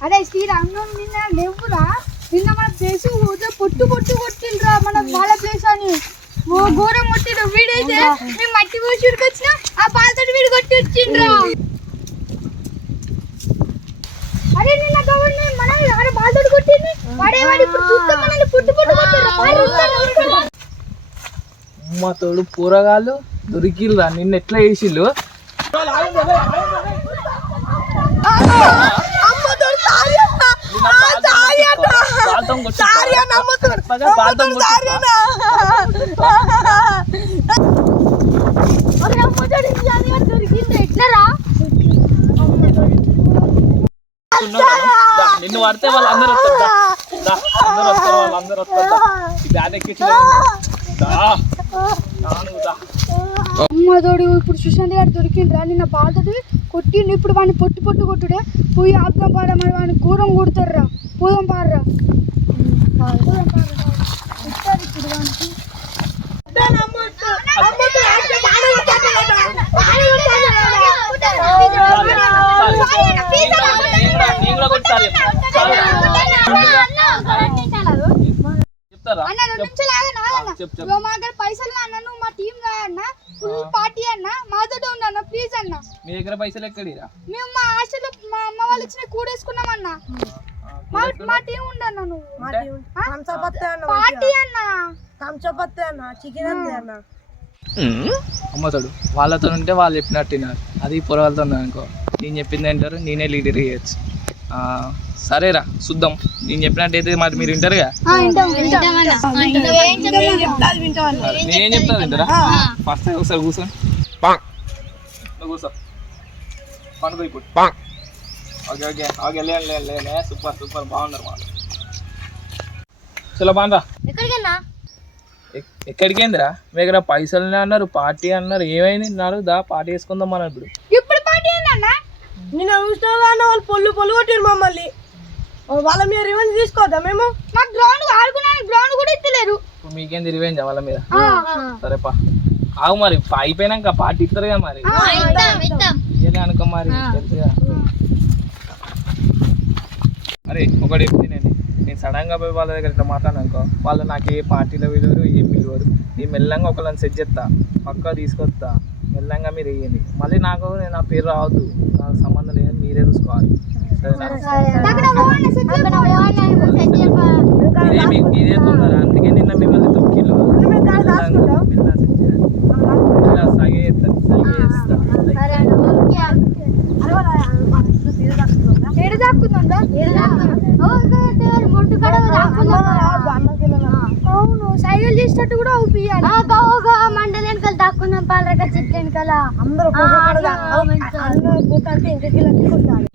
అదే శ్రీరామ్ నువ్వు నిన్న లేవురా? నిన్న మన ప్లేస్ ఊరికే పొట్టు పొట్టు కొట్టిండ్రా మన వాళ్ళ ప్లేస్ అని ఓ ఘోరం కొట్టిండ్రు వీడైతే మేము మట్టి పోసి ఉరికొచ్చిన ఆ పాలతోటి వీడు కొట్టి వచ్చిండ్రా. అరే నిన్న మన అరే బాలతోటి కొట్టింది. వాడే వాడు ఇప్పుడు చూస్తే మనల్ని పుట్టు పుట్టు కొట్టిండ్రా. మా తోడు పూరగాళ్ళు దొరికిల్రా నిన్న ఎట్లా చేసిల్లు అరే అమ్మతోడు ఇది అది అని దొరికింది ఎట్లరా నిన్ను పడితే వాళ్ళందరూ వస్తారు. అందరూ వస్తారు వాళ్ళందరూ వస్తారు. ఎక్కించి. అమ్మతోడు ఇప్పుడు సుశాంత్ గారు దొరికిండ్రా నిన్న బాధది కొట్టిండు ఇప్పుడు వాడిని పొట్టు పొట్టు కొట్టుడే పోయి ఆపుదాం పారా మరి వాడిని ఘోరం కొడతారురా పోదాం పారరా పోదాం పారరా. కొట్టారు ఇప్పుడు వానికి. నేను కూడా- నేను కూడా ఒకటి సారి చెప్తా. సారీ రా. చెప్తారా అన్న రెండు నిమిషాలు ఆగండి, ఆగండి. చెప్పు, చెప్పు. ఇగో మా దగ్గర పైసలు అన్న నువ్వు మా టీం అన్న ఫుల్ పార్టీ అన్న మాతోటి ఉండన్న ప్లీజ్ అన్న మీ దగ్గర పైసలు ఎక్కడిరా? మేము మా హాస్టల్లో మా అమ్మ వాళ్ళు ఇచ్చిన కూడేసుకున్నాం అన్న మా మా టీం ఉండన్న నువ్వు? పార్టీ అన్న. కంచపత్తే అన్న. చికెన్ అంతే అన్న. అమ్మతాడు వాళ్ళతో ఉంటే వాళ్ళు చెప్పినట్టు వినాలి. అది పొరగాలతో ఉంది అనుకో. నేను చెప్పింది ఏంటారు? నేనే లీడర్ చేయొచ్చు ఆ, సరేరా చూద్దాం. నేను చెప్పినట్టయితే మరి మీరు వింటారుగా? ఆ, వింటాం, వింటాం. నేనేం చెప్తా వింటారా? ఫస్ట్ ఒకసారి కూర్చోండి కూర్చో. పండుగ ఇప్పుడు ఓకే ఓకే ఓకే లేని లేని లేని సూపర్ సూపర్ బాగున్నారు వాళ్ళు చలో బాగా ఎక్కడికన్నా? ఎక్కడికి ఏందిరా మీ దగ్గర పైసలు అన్నారు పార్టీ అన్నారు. ఏమైంది? అన్నారు దా పార్టీ వేసుకుందాం అన్నారు ఇప్పుడు. ఇప్పుడు పార్టీ ఏందన్న నిన్న చూసినావా అన్న వాళ్ళు పొల్లు పొల్లు కొట్టారు మమ్మల్ని. వాళ్ళ మీద రివెంజ్ తీసుకోవద్దా మేము? మా గ్రౌండ్ ఆడుకున్నాను గ్రౌండ్ కూడా ఇస్తలేరు ఇప్పుడు మీకేం రివెంజ్ వాళ్ళ మీద? సరేపా ఆగు మరి అయిపోయినాక పార్టీ ఇస్తారుగా మరి. ఇయ్యలే అనుకో మరి అరే ఒకటి చెప్తానండి నేను సడన్గా పోయి వాళ్ళ దగ్గర ఇట్లా మాట్లాడాను అనుకో వాళ్ళు నాకు ఏ పార్టీలో పిలవరు ఏం పిలవరు. నేను మెల్లంగా ఒకళ్ళని సెట్ చేస్తా పక్కా తీసుకొస్తా మెల్లంగా మీరు వేయండి. మళ్ళీ నాకు నేను నా పేరు రావద్దు. నాకు సంబంధం లేదు మీరే చూసుకోవాలి. సరేనా? ఇదే మీకు ఇదే తొందర అందుకే నిన్న మిమ్మల్ని తొక్కిళ్ళు మెల్లంగా మెల్లగా set చేయాలి. మెల్లగా సగే చేస్తా సగే చేస్తా ఏడు దాక్కుందా అవును సైకిల్ చేసినట్టు కూడా అవుపియాలి మండలి దాక్కున్నాం పాలరక చెట్టు వెనకాల అందరూ ఇంటికి లక్కుంటారు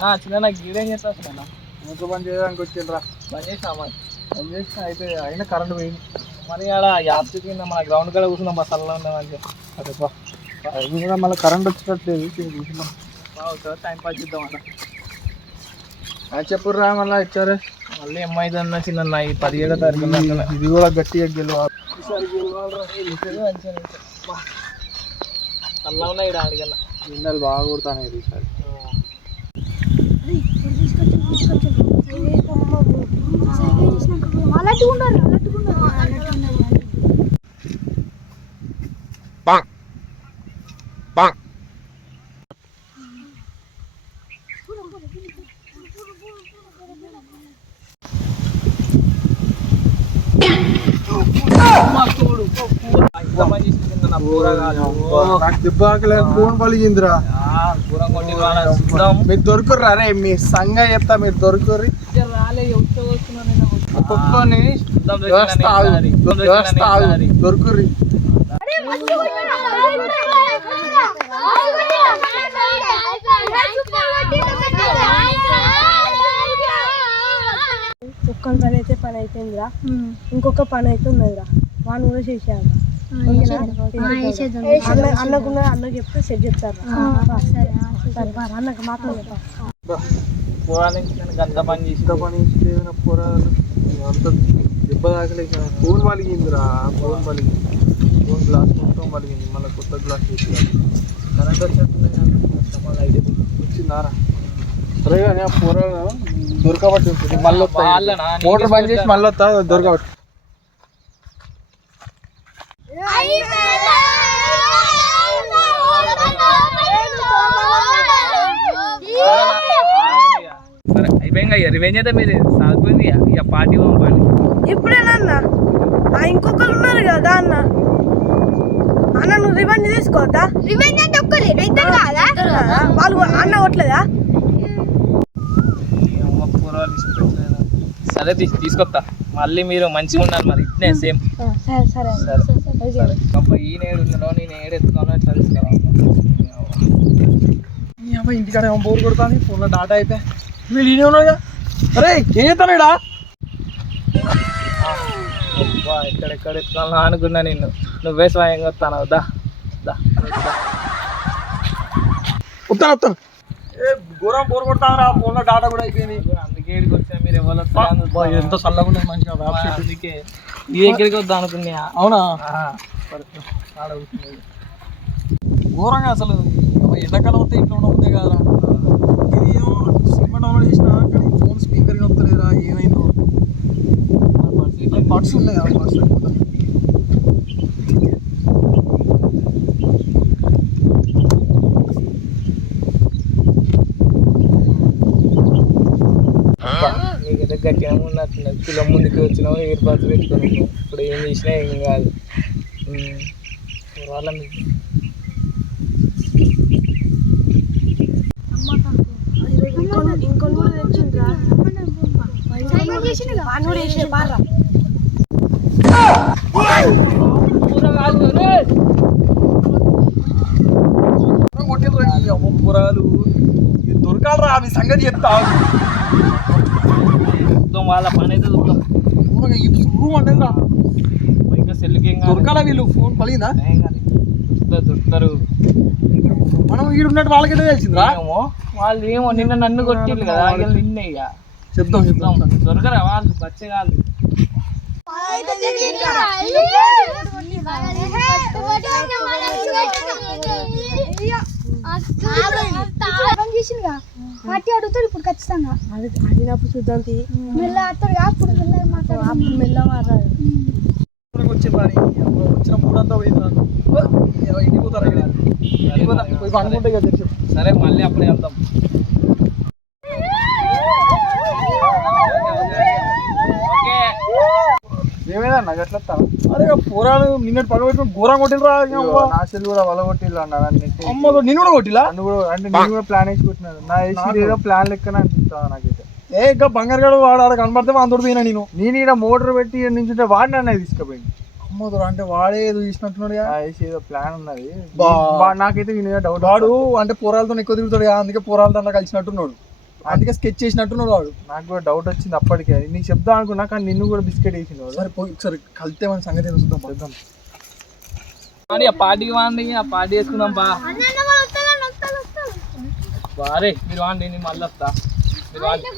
నా చిన్న నాకు గీడేం చేస్తా చిన్న ఇంకో పని చేయడానికి వచ్చిండ్రా. చేసినా మరి. చేసిన అయితే అయినా కరెంట్ పోయింది. మరి ఆడ యాప్ కింద మన గ్రౌండ్ కాడ కూర్చున్నాం బస్ అలా ఉన్నామని అదే మళ్ళీ కరెంట్ వచ్చేటట్లేదు. కూర్చున్నాం. టైం పాస్ చేద్దాం అన్న. చెప్పుర్రా మళ్ళీ ఇచ్చారు? మళ్ళీ ఏమైంది అన్న చిన్న ఈ పదిహేడో తారీఖు ఇది కూడా గట్టిగా గెలవాలి. అలా ఉన్నాయి ఇక్కడ అడిగన్నా నిన్నలు బాగా కొడతానే ఈసారి. ఉండరు ఫోన్ పలిగిందిరా. చూద్దాం మీరు దొరుకుర్రా రే మీ సంగ చెప్తా మీరు దొరుకుర్రి. ఒక్కొక్కని దొరుకుర్రి. ఒక్కని పని అయితే పని అయిపోయిందిరా. ఇంకొక పని అయితే ఉన్నదిరా. వాడిని కూడా చేసేయాలి అన్నకున్న చెప్తే సెట్ అన్నకు మాత్రం దెబ్బ తాకలేక ఫోన్ పలిగిందిరా ఫోన్ పలిగింది. ఫోన్ గ్లాస్ మొత్తం పలిగింది. మళ్ళీ కొత్త గ్లాస్ వేసి కరెంట్ లైట్ వచ్చిందారా సరే కానీ ఆ దొరకబట్టి మళ్ళీ మోటార్ బంద్ చేసి మళ్ళీ వస్తా దొరకబట్టి సరే అయిపోయింది ఇక రివెంజ్ అయితే మీరు సాగిపోయింది ఇక. పార్టీ ఇప్పుడేనన్నా ఇంకొకరు ఉన్నారు కదా అన్న అన్న నువ్వు రివెంజ్ తీసుకోవద్దా రివెంజ్ అంటే ఒక్కలేదు ఇద్దరు కాదా వాళ్ళు అన్న కొట్టలేదా అమ్మ కూరగాయలు ఇష్టపెట్టలేదు. సరే తీసుకొస్తా మళ్ళీ మీరు మంచిగా ఉండాలి మరి ఇట్నే సేమ్ సరే సరే అబ్బా ఈ నేడు ఉన్నాడో నేను ఏడు ఎత్తుకోనో ఎట్లా తీసుకురా ఇంటికాడ ఏమో బోర్ కొడుతుంది ఫోన్లో డాటా అయిపోయి. వీళ్ళు ఈయన ఉన్నాడుగా. అరే ఏం చేస్తాను ఇక్కడ అబ్బా ఎక్కడెక్కడ ఎత్తుకోవాలో అనుకున్నా నిన్ను. నువ్వే స్వయంగా వస్తాను దా దా. వస్తాను వస్తాను. ఏ ఘోరం బోర్ కొడతాను ఫోన్లో డాటా కూడా అయిపోయింది. అందుకే ఇక్కడికి వచ్చా మీరు ఎవరు ఎంత చల్లగా మంచిగా. అందుకే. ఈ దగ్గరికి వద్దాం అనుకున్నా. అవునా. ఘోరంగా అసలు. ఎండాకాలం వస్తే ఇంట్లో ఉండబోతే కదరా. ఇది ఏమో సినిమా డౌన్లోడ్ చేసిన కానీ ఫోన్ స్పీకర్ వస్తలేదురా ఏమైందో. బడ్స్ ఉన్నాయి నీకైతే గట్టిగా ఉన్నట్టున్నది కిలో ముందుకు వచ్చినావు ఎయిర్ బడ్స్ పెట్టుకొని. ఇప్పుడు ఏం చేసినా ఏం కాదు. వాళ్ళ పొరాలు దొరకాలరా మీ సంగతి చెప్తా వాళ్ళ పని అయితే ఈ రూమ్ అంటేరా ఇంకా సెల్లుకి దొరకాల వీళ్ళు ఫోన్ పలిగిందా దొరుకుతారు మనం ఈడు ఉన్నట్టు వాళ్ళకైతే తెలిసిందిరా ఏమో వాళ్ళు ఏమో నిన్న నన్ను కొట్టిల్లు కదా నిన్నే ఇక చెప్తాం చెప్తాం దొరకరా వాళ్ళు బచ్చగాళ్ళు పార్టీ అడుగుతాడు ఇప్పుడు ఖచ్చితంగా. అది అడిగినప్పుడు చూద్దాం తీ. మెల్ల అత్తడు అప్పుడు మెల్లగా మాట్లాడు అప్పుడు మెల్ల మాట్లాడు వచ్చే పని వచ్చిన మూడంతా పోయిందా ఇంటికి పోతారా ఇక్కడ సరే మళ్ళీ అప్పుడే వెళ్తాం ఓకే అరే నిన్నటి పగ పెట్టుకుని ఘోరం కొట్టినరా నా సెల్ కూడా వల కొట్టిల్లు అమ్మ నిన్ను కూడా కొట్టిలా కూడా అంటే నేను కూడా ప్లాన్ వేసి కొట్టినాను నా వేసి ఏదో ప్లాన్ లెక్కన అనిపిస్తుంది నాకైతే. ఏ ఇంకా బంగారు వాడు ఆడ కనబడితే అందరు పోయినా నేను? నేను ఇక్కడ మోటార్ పెట్టి నించుంటే వాడు నన్ను తీసుకుపోయింది అమ్మదురా అంటే వాడే ఏదో తీసినట్టున్నాడు వేసి ఏదో ప్లాన్ ఉన్నది. నాకైతే డౌట్ వాడు అంటే పోరాలతో ఎక్కువ తిరుగుతాడు అందుకే పోరాలతో కలిసినట్టున్నాడు. అందుకే స్కెచ్ చేసినట్టున్నాడు వాడు. నాకు కూడా డౌట్ వచ్చింది అప్పటికే. నీకు చెప్దాం అనుకున్నా కానీ నిన్ను కూడా బిస్కెట్ వేసింది సరే పోయి ఒకసారి కలితే మన సంగతి చూద్దాం చూద్దాం. కానీ ఆ పార్టీకి వాండి ఆ పార్టీ చేసుకుందాం బా బారే మీరు వాండి నేను మళ్ళీ వస్తా. మీరు వాండి.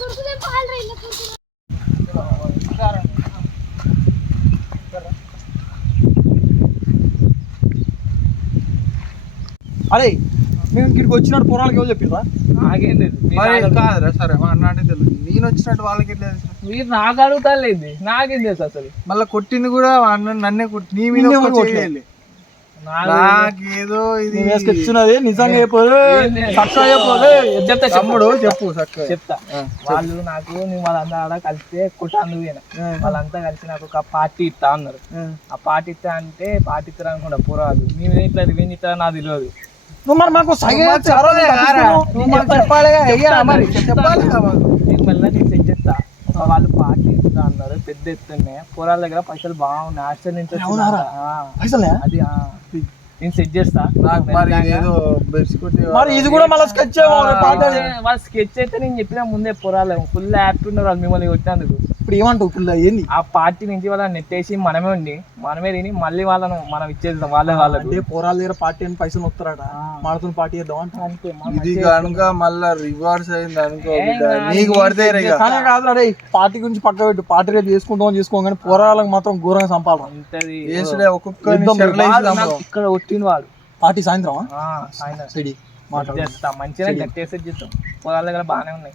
అరే మేము ఇక్కడికి వచ్చినట్టు పోరాలకి ఎవరు చెప్పిండ్రా నాకేం తెలుసు మీరు కాదురా సరే మా అన్న అంటే తెలియదు నేను వచ్చినట్టు వాళ్ళకి ఎట్లా తెలుసు? మీరు నాకు అడుగుతాలేదు నాకేం తెలుసు అసలు. మళ్ళా కొట్టింది కూడా అన్న నన్నే కొట్టి నీ మీద నిన్నే. నాకు నాకేదో ఇది. నిజంగా చెప్పదు చెప్పు. చెప్తా తమ్ముడు చెప్పు చక్కగా చెప్తా. వాళ్ళు నాకు నేను వాళ్ళంతా ఆడ కలిస్తే కుటాందు పోయినా వాళ్ళంతా కలిసి నాకు ఒక పార్టీ ఇస్తా అన్నారు. ఆ. పార్టీ ఇస్తా అంటే పార్టీ ఇస్తారు అనుకుంటా పోరాదు. మీ మీద ఇట్లా రివెంజ్ ఇస్తారా నాకు తెలియదు. నువ్వు మరి మాకు వాళ్ళు పార్టీ ఇస్తా అన్నారు పెద్ద ఎత్తున్నే పోరాల దగ్గర పైసలు బాగున్నాయి హాస్టల్ నుంచి అది ఆ. నేను సెట్ చేస్తా నాకు మరి ఏదో బెడ్స్కొట్టి మరి ఇది కూడా మళ్ళీ స్కెచ్ వాళ్ళు స్కెచ్ అయితే నేను చెప్పిన ముందే పోరాలు ఫుల్ యాక్ట్ ఉన్నారు వాళ్ళు మిమ్మల్ని కొట్టినందుకు ఇప్పుడు ఏమంటావు పిల్ల ఏంది? ఆ పార్టీ నుంచి వాళ్ళని నెట్టేసి మనమే ఉండి మనమే తిని మళ్ళీ వాళ్ళను మనం ఇచ్చేద్దాం వాళ్ళే వాళ్ళకు అంటే పోరాల దగ్గర పార్టీ అని పైసలు వస్తారట మాడుతున్న పార్టీ చేద్దాం అంట. ఇది కనుక మళ్ళా రివర్స్ అయింది అనుకో నీకు పడితే కాదు రే పార్టీ గురించి పక్క పెట్టు. పార్టీ రేపు చేసుకుంటాం చేసుకోం కానీ పోరాలకు మాత్రం ఘోరంగా చంపుదాం. నాకు ఇక్కడ కొట్టిన వాడు పార్టీ సాయంత్రం. ఆ, ఆయన సిడి చేస్తా. మంచిగా గట్టేసి చేస్తాం పొలాల దగ్గర బాగానే ఉన్నాయి.